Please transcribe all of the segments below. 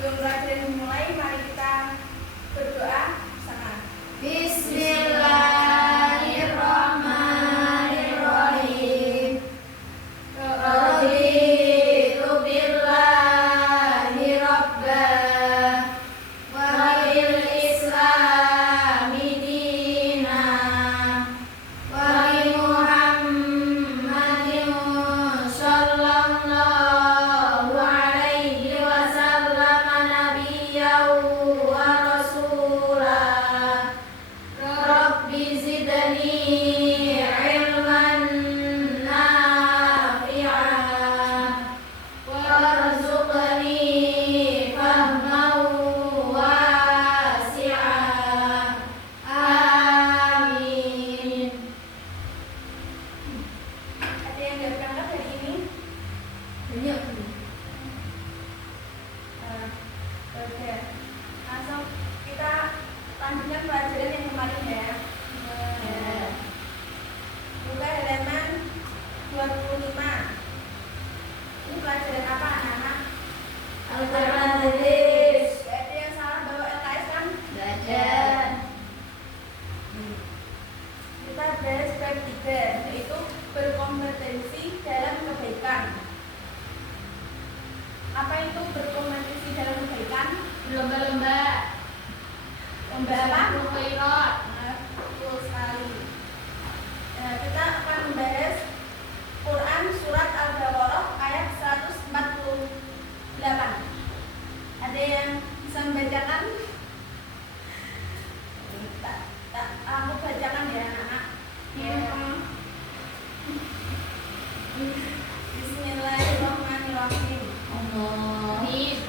Sebelum pelajaran dimulai, mari kita berdoa bersama. Bismillahirrahmanirrahim. Raditu billahi rabbah wa bil islami dinan wa bi Muhammadin sallallahu alaihi wasallam nabiyyan wa rasulah. Rabbi zidni ilman nafi'an warzuqni fahman wasi'an. Amin. Ada yang nggak berangkat hari ini? Banyak. Oke. Langsung kita lanjutkan pelajaran yang kemarin ya. Buka halaman 25. Ini pelajaran apa anak-anak? Al-Quran hadis. Gak ada yang salah bawa LKS kan? Gak ada. Kita bahas bab 3, yaitu berkompetensi dalam kebaikan. Apa itu berkompetensi dalam kebaikan? Lomba-lomba. Lomba apa? Khairat. Nah, betul sekali. Nah, kita akan membahas Quran surat Al-Baqarah ayat 148. Ada yang bisa membacakan? Aku bacakan ya anak-anak. Bismillahirrahmanirrahim. Amin.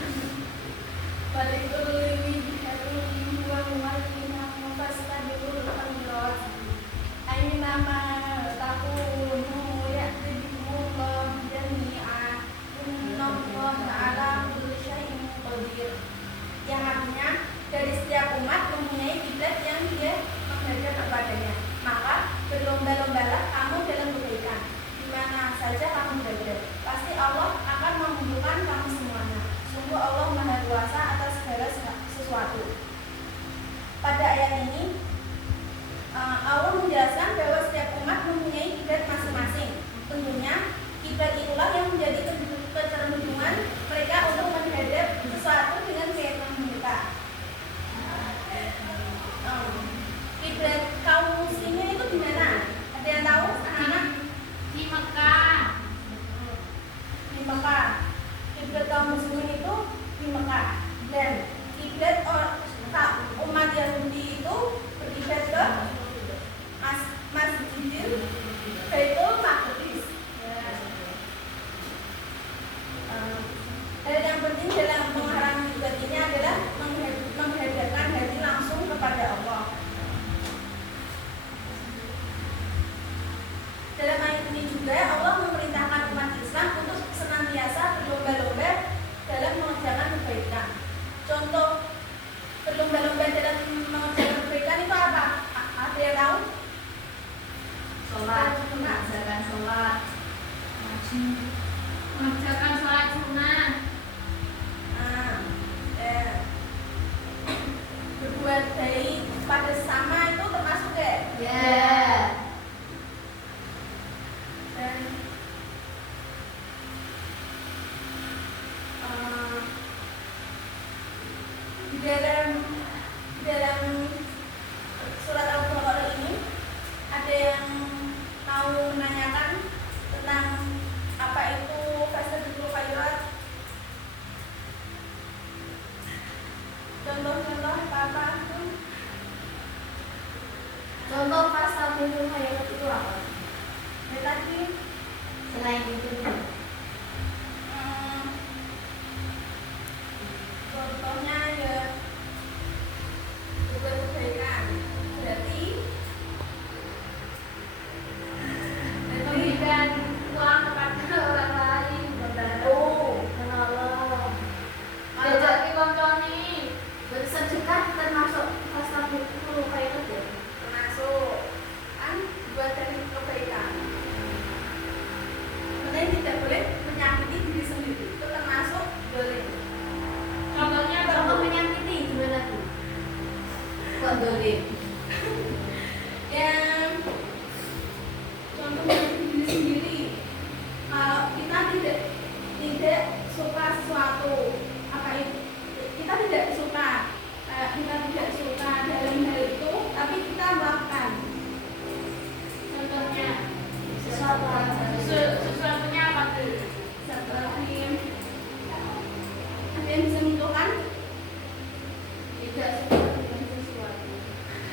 Yang artinya dari setiap umat mempunyai kiblat yang dia menghadap kepadanya. Maka berlomba-lombalah kamu dalam kebaikan, di mana saja kamu berada. Pasti Allah akan mengumpulkan kamu semuanya. Sungguh Allah Maha Kuasa atas segala sesuatu. Pada ayat ini Allah menjelaskan bahwa setiap umat mempunyai kiblat masing-masing. Tentunya kiblat itulah yang menjadi kecenderungan mereka untuk menghadap sesuatu dengan keyakinan mereka. Kiblat kaum muslimin itu di mana? Ada yang tahu anak-anak? Di Mekah. Di Mekah. Kiblat kaum muslimin itu di Mekah. Dan kiblat umat Yahudi itu berkiblat ke Masjidil Baitul Maqdis. Dan yang penting dalam pengarahan kiblat ini adalah menghadapkan hati langsung kepada Allah. Dalam ayat ini juga Allah memerintahkan umat Islam untuk senantiasa berlomba-lomba dalam mengerjakan kebaikan. Contoh berlomba-lomba dalam mengerjakan kebaikan itu apa? Ada yang tahu? Sholat, mengerjakan sholat, mengerjakan sholat sunnah, Berbuat baik pada sesama itu termasuk ya? ya. Dan di dalam surat Al-Baqarah ini ada yang mau menanyakan tentang apa itu fastabiqul khairat. Contoh-contoh apa itu? Contoh fastabiqul khairat itu apa? Ya, tadi Selain itu, contohnya ya berbuat kebaikan. Berarti memberikan uang kepada orang lain, membantu, menolong, ajak konconi, bersedekah termasuk fastabiqul khairat ya. termasuk kan buat dari kebaikan. Kemudian tidak suka sesuatu, apa itu kita tidak suka dalam hal itu, tapi kita melakukan. Contohnya sesuatunya apa tuh? Seperti ada yang bisa menentukan Tidak suka dengan sesuatu.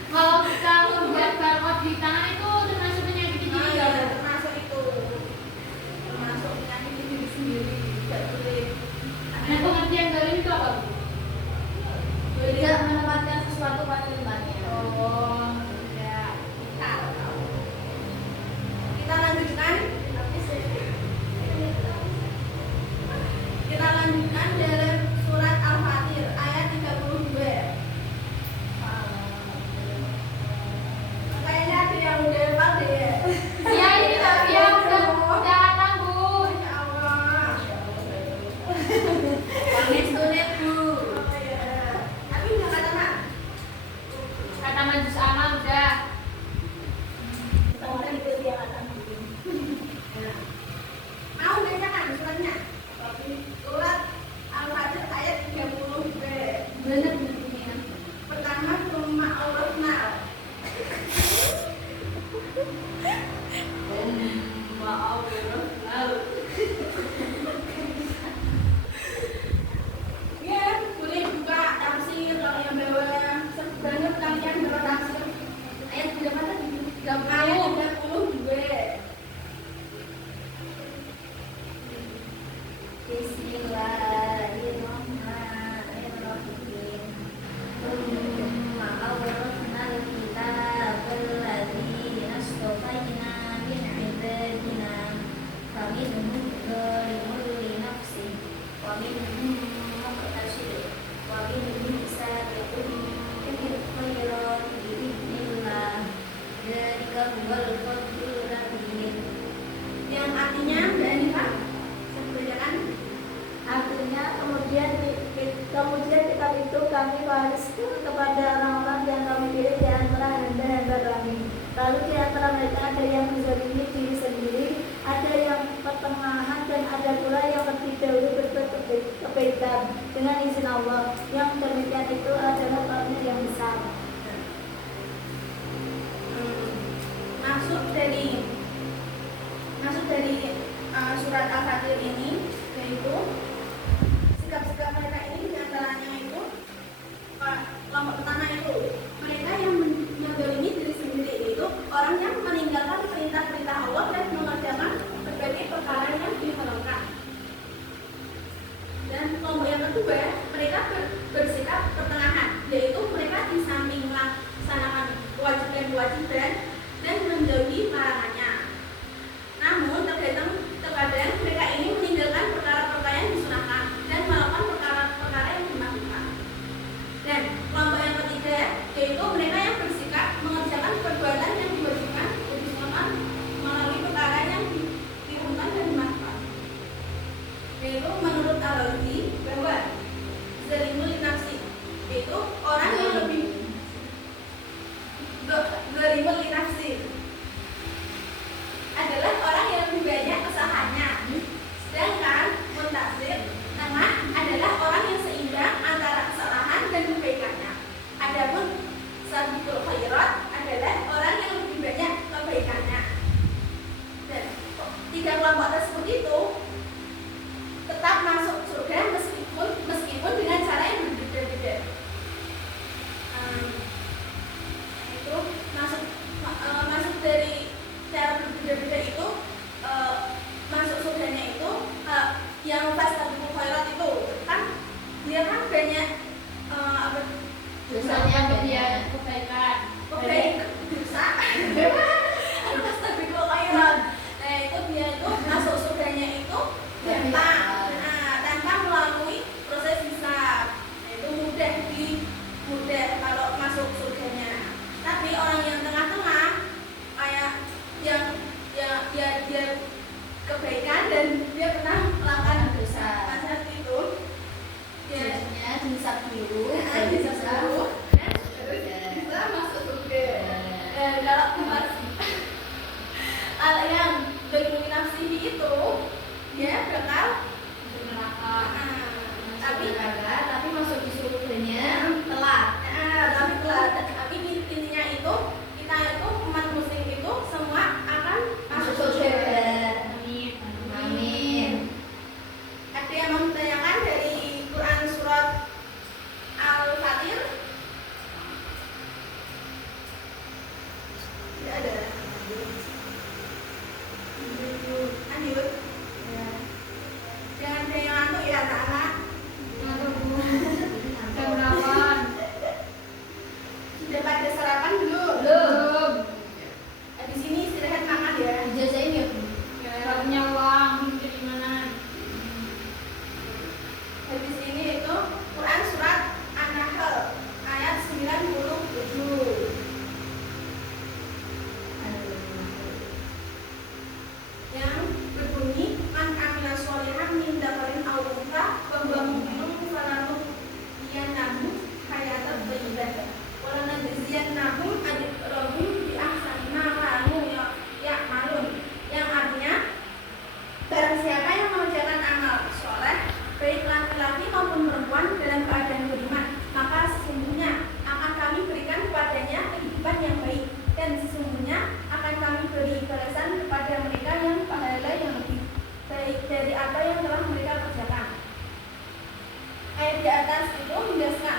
Kalau kita membuat barcode di tangan itu termasuk penyakit diri ya, nggak, Bu? termasuk itu, termasuk penyakit diri sendiri, tidak boleh. Nah, pengertian dari itu apa, Bu? Tidak menempatkan sesuatu pada tempatnya. Oh, ya. Tahu. Kita lanjutkan. Kita lanjutkan dalam surat Al-Fatir ayat 32. Kayaknya ada yang udah hafal deh. Ya ini tapi ya udah hafal, Bu. Masya Allah. Panis tulis, Bu. Oh, ya. Tapi udah kata mak. Kata majus amal udah. Kita ikut dia kata mungkin. Mau bacakan suratnya? Surat Al-Fatir ayat 30b. Bener bunyinya. Pertama, rumah Allah nal. Maaf, Ya, boleh buka tafsir kalau yang bawa sebanyak kalian bawa tafsir. Ayat berapa tadi? Ayat 32. Bismillahirrahmanirrahim. Tsumma awrasnal kitabal ladzina astafayna min ibadina faminhum dzalimun li nafsihi wa minhum muqtasid wa minhum sabiqun bil khairati biidznillah. Dzalika huwal fadlul kabir. Yang artinya Mbak Anifah, saya bacakan. Artinya kemudian kitab itu kami wariskan kepada orang-orang yang kami pilih di antara hamba-hamba kami. Lalu di antara mereka ada yang menzalimi diri sendiri, ada yang pertengahan, dan ada pula yang lebih dahulu berbuat kebaikan dengan izin Allah. Yang demikian itu adalah partner yang besar. Maksud dari surat Al-Fatir ini yaitu sikap-sikap mereka ini diantaranya itu kelompok pertama itu mereka yang menzalimi diri sendiri, yaitu orang yang meninggalkan perintah-perintah Allah dan mengerjakan berbagai perkara yang diharamkan. Dan kelompok yang kedua, mereka bersikap pertengahan, yaitu mereka di samping melaksanakan kewajiban dan menjauhi larangannya. Namun terkadang mereka ini meninggalkan perkara-perkara yang disunahkan dan melakukan perkara-perkara yang dimakruhkan. Dan kelompok yang ketiga yaitu mereka yang bersikap mengerjakan perbuatan yang diwajibkan dan disunahkan melalui perkara yang diumumkan dan dimakruhkan. Yaitu menurut Al-Razi bahwa zalimul nafsi yaitu orang yang lebih zalimul nafsi adalah orang yang lebih banyak kesalahannya, sedangkan muntasir tengah adalah orang yang seimbang antara kesalahan dan kebaikannya. Adapun sabiqul khairat adalah orang yang lebih banyak kebaikannya. Dan tiga kelompok tersebut itu tetap masuk surga meskipun dengan cara yang berbeda-beda. Itu masuk dari cara berbeda-beda itu, masuk surganya itu yang pas sabiqul khairat itu kan dia kan banyak Dosanya dia kebaikan. dosa. Pas sabiqul khairat. Nah, itu dia itu masuk surganya itu tanpa melalui proses hisab. Nah, itu mudah kalau masuk surganya. Tapi orang yang tengah-tengah kayak yang dia kebaikan dan dia pernah melakukan dosa itu Biasanya dihisab dulu, bisa masuk surga. Kalau yang dari nafsi itu dia bakal Masuk neraka. tapi tapi masuk di surganya telat. tapi tapi intinya itu kita itu umat muslim itu semua akan masuk surga. Amin. Amin. Ada yang mau ditanyakan dari Quran surat Al-Fatir? Tidak ada. Lanjut. Jangan ada yang ngantuk ya anak-anak. Jam berapa? Sudah pada sarapan belum? Belum. Di sini istirahat makan ya. Ijazahin ya, Bu. Gak punya uang, dari mana? Di sini itu Quran surat An-Nahl ayat 97. Yang berbunyi man amila sholihan min dzakarin aw untha wa huwa mu'minun falanahyiyannahu hayatan thayyibah wa lanajziyannahum ajrahum bi ahsani ma kanu ya'malun. Yang artinya barang siapa yang mengerjakan amal soleh baik laki-laki maupun perempuan dalam keadaan beriman, maka sesungguhnya akan kami berikan kepadanya kehidupan yang baik, dan sesungguhnya akan kami beri balasan kepada mereka yang pahala yang lebih baik dari apa yang telah mereka kerjakan. Ayat di atas itu menjelaskan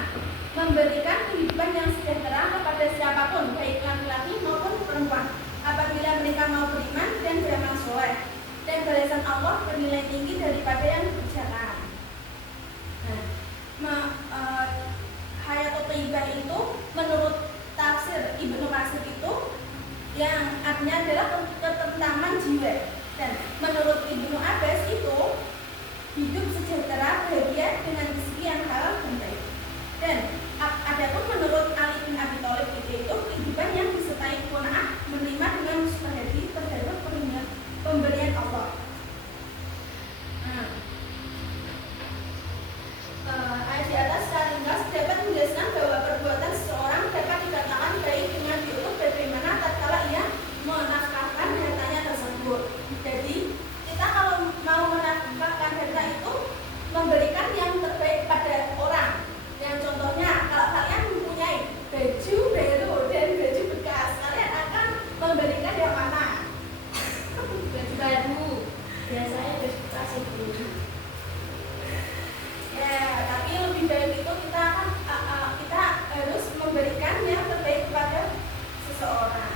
memberikan kehidupan yang sejahtera kepada siapapun, baik laki-laki maupun perempuan, apabila mereka mau beriman dan beramal soleh, dan balasan Allah bernilai tinggi daripada yang dikerjakan. Hayatul Thayyibah itu menurut tafsir Ibnu Katsir itu yang artinya adalah ketentraman jiwa, dan menurut Ibnu Abbas itu hidup sejahtera bahagia dengan rezeki yang halal dan baik. Dan adapun menurut Ali bin Abi Thalib itu kehidupan yang disertai qanaah, menerima dengan susah hati terhadap pemberian Allah. Ayat di atas secara ringkas dapat menjelaskan bahwa perbuatan seseorang dapat dikatakan baik dengan diukur bagaimana tatkala ia menafkahkan hartanya tersebut. Jadi kita kalau mau menafkahkan harta itu memberikan yang terbaik pada orang. Yang contohnya kalau kalian mempunyai baju baru dan baju bekas, kalian akan memberikan yang mana? Baju baru. Biasanya baju bekas itu. Ya, tapi lebih baik itu kita harus memberikan yang terbaik kepada seseorang.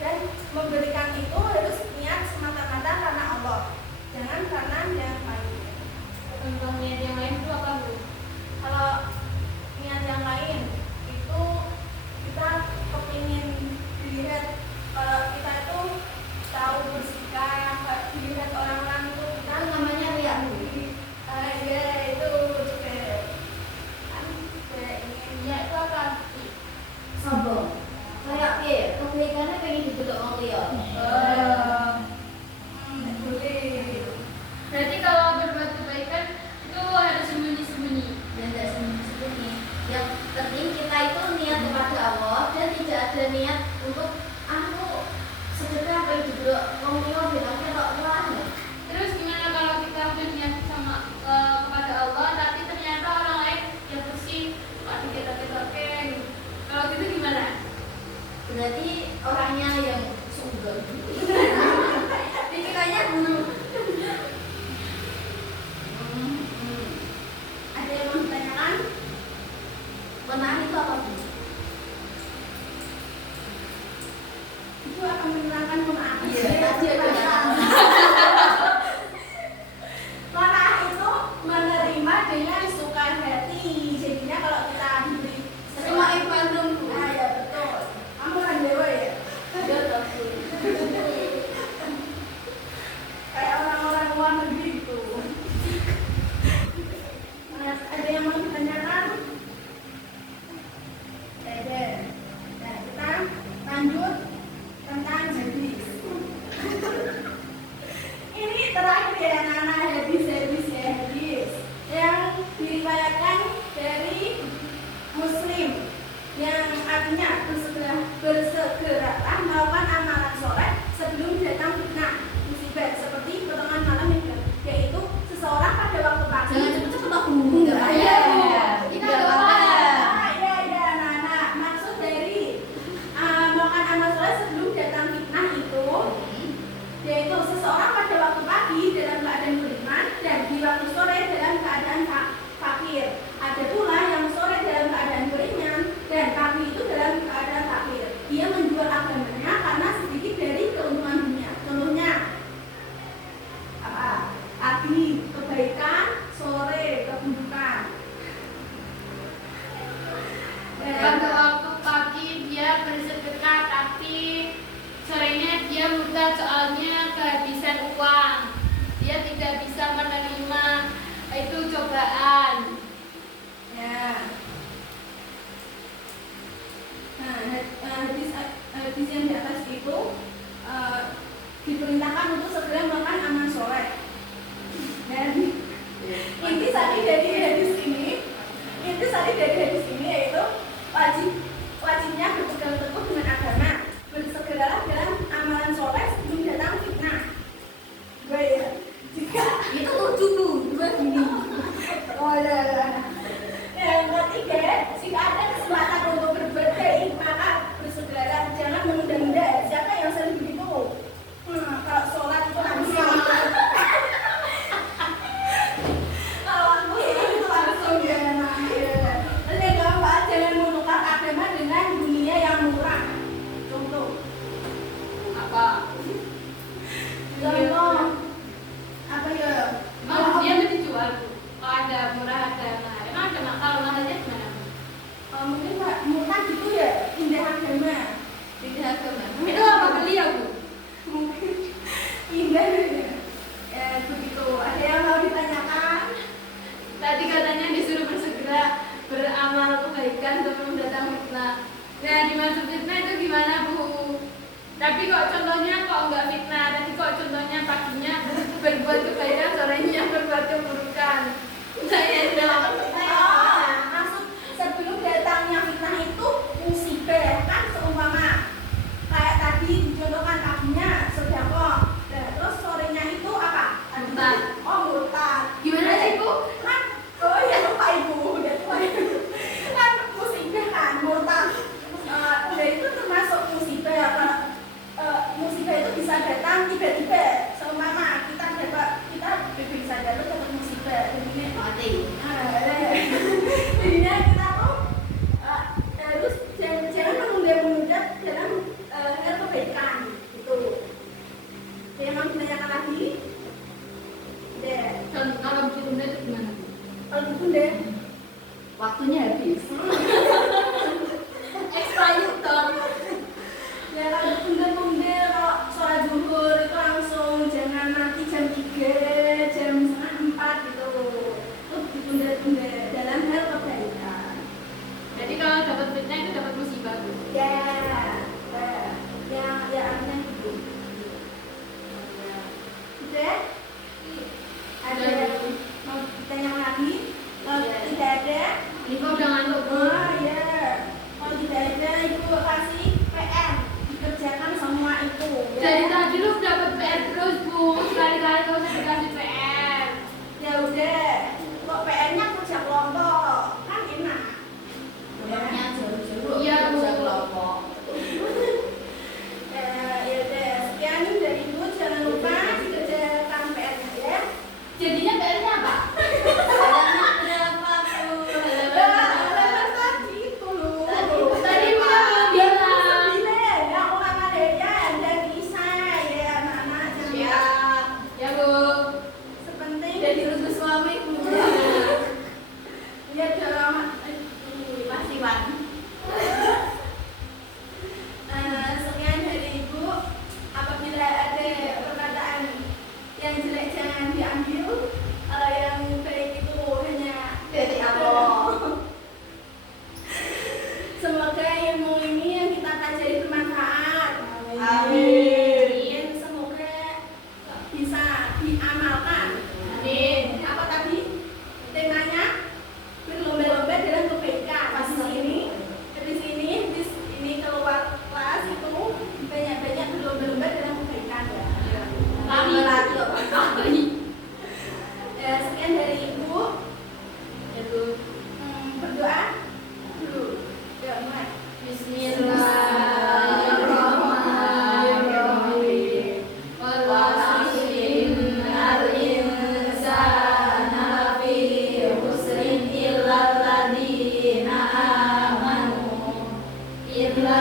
Dan memberikan itu harus niat semata-mata karena Allah, jangan karena yang lain. Contoh niat yang lain itu apa, Bu? Kalau niat yang lain itu kita kepingin dilihat, kalau kita itu tahu bersikap, dilihat orang-orang itu kita Namanya riak, Bu. ya itu juga kan kayak ingin Ya itu apa? Sombong. Kayak kebaikannya pengen didelok wong liya. boleh. Berarti kalau berbuat kebaikan itu harus sembunyi-sembunyi. Dan tidak sembunyi-sembunyi. Yang penting kita itu niat kepada Allah dan tidak ada niat untuk aku sedekah pengen didelok wong liya bilangnya tok wah. Terus gimana kalau kita udah niat sama kepada Allah, tapi ternyata orang lain yang bersih, ada kita-kita kalau gitu gimana? Berarti orangnya yang sungguh. Pikirannya dulu. Ada yang mau ditanyakan? Menahan itu apa, Bu? Itu akan menerangkan maaf. Qanaah itu menerima dengan suka hati. Jadinya kalau kita diberi Terima ikhwan, Bu. ya betul. Kamu kan dewa ya? Ya, Bu. Kayak orang-orang luar negeri gitu. Ada yang mau ditanyakan? Ada. Nah, kita lanjut tentang hadis. Ini terakhir ya anak-anak, hadis yang diriwayatkan dari Muslim, yang artinya bersegeralah melakukan amalan soleh sebelum datang fitnah musibah. uang. Dia tidak bisa menerima itu cobaan. Ya. Nah, hadis yang di atas itu diperintahkan untuk segera melakukan amal soleh. Dan intisari dari hadis ini yaitu wajibnya berpegang teguh dengan agama, bersegeralah dalam amalan soleh sebelum datang fitnah. Jika Itu 72 gini. oh ya. Yang ketiga, jika ada kesempatan untuk berbuat baik, maka bersegeralah, jangan menunda-nunda. Siapa yang sering begitu? Kalau sholat itu langsung. Kalau aku itu langsung ya. Terus yang keempat, jangan menukar agama dengan dunia yang murah. Contoh. Apa? Contoh. Apa ya? Emang dia mesti jual Bu. Kalau ada murah ada mahal. Emang ada mahal, kalau mahalnya gimana Bu? Mungkin Pak, murah gitu ya, indah agama. Tidak agama. Itu apa beli ya Bu? Mungkin indah ya begitu. Ada yang mau ditanyakan? Tadi katanya disuruh bersegera beramal kebaikan sebelum datang fitnah. Nah, dimaksud fitnah itu gimana Bu? Tapi kok contohnya kok enggak fitnah? Tadi kok contohnya paginya berbuat kebaikan, sorenya berbuat keburukan. Saya dong. Maksud sebelum datangnya fitnah itu musibah kan, seumpama kayak tadi dicontohkan paginya sedekah. Nah, terus sorenya itu apa? Murtad. Oh, murtad. Gimana sih Bu? Kan oh ya lupa Ibu, udah tua. Kan musibah kan, murtad. Udah itu termasuk musibah apa? Musibah itu bisa datang tiba-tiba. Seumpama kita bisa dapat musibah. Jadinya Mati. jadinya kita tuh harus jangan menunda-menunda dalam hal kebaikan gitu. Yang mau ditanyakan lagi? Deh, Contoh kalau ditunda itu gimana Bu? kalau gitu deh. Waktunya habis. Expired dong. Ya kalau ditunda-tunda, kalau sholat zuhur itu langsung jangan nanti jam 3, jam setengah 4 gitu. Itu ditunda-tunda dalam hal kebaikan. Jadi kalau dapat fitnah itu dapat musibah Bu. Ya, ya artinya gitu. Udah? Ada yang mau ditanya lagi? Kalau tidak ada, Ini kok udah ngantuk Bu. oh ya, kalau tidak ada ibu kasih PR, dikerjakan semua itu. Ya. Dari tadi lu dapat PR terus Bu. Sekali-kali kau usah dikasih PR. Ya udah, kok PR-nya kerja kelompok, kan enak. Kelompoknya jauh-jauh. Iya, Bu. Bisa kelompok. Ya udah, sekian dari ibu, jangan lupa dikerjakan PR-nya ya. Jadinya PR-nya apa? Berapa Bu? Halaman tadi itu loh. Tadi Bu yang bilang. Sembilan, ya Muhammad Dejan dan Isa ya anak-anak jangan Siap. Ya Bu. sepenting Jadi rusuh suami Bu. ya dalam Pasti Wan. sekian dari ibu. Apabila ada perkataan yang jelek jangan diambil, yang baik itu hanya Dari Allah. semoga ilmu ini yang kita pelajari bermanfaat. Amin. Semoga bisa diamalkan. Amin. Apa tadi temanya? Berlomba-lomba dalam kebaikan. Di sini keluar kelas itu banyak-banyak berlomba-lomba dalam kebaikan ya. Kami. Ya, sekian dari ibu. Ya Bu. Berdoa dulu. Ya, mulai. Bismillahirrahmanirrahim. Walakinnal insana lafi khusrin illal ladzina amanu illa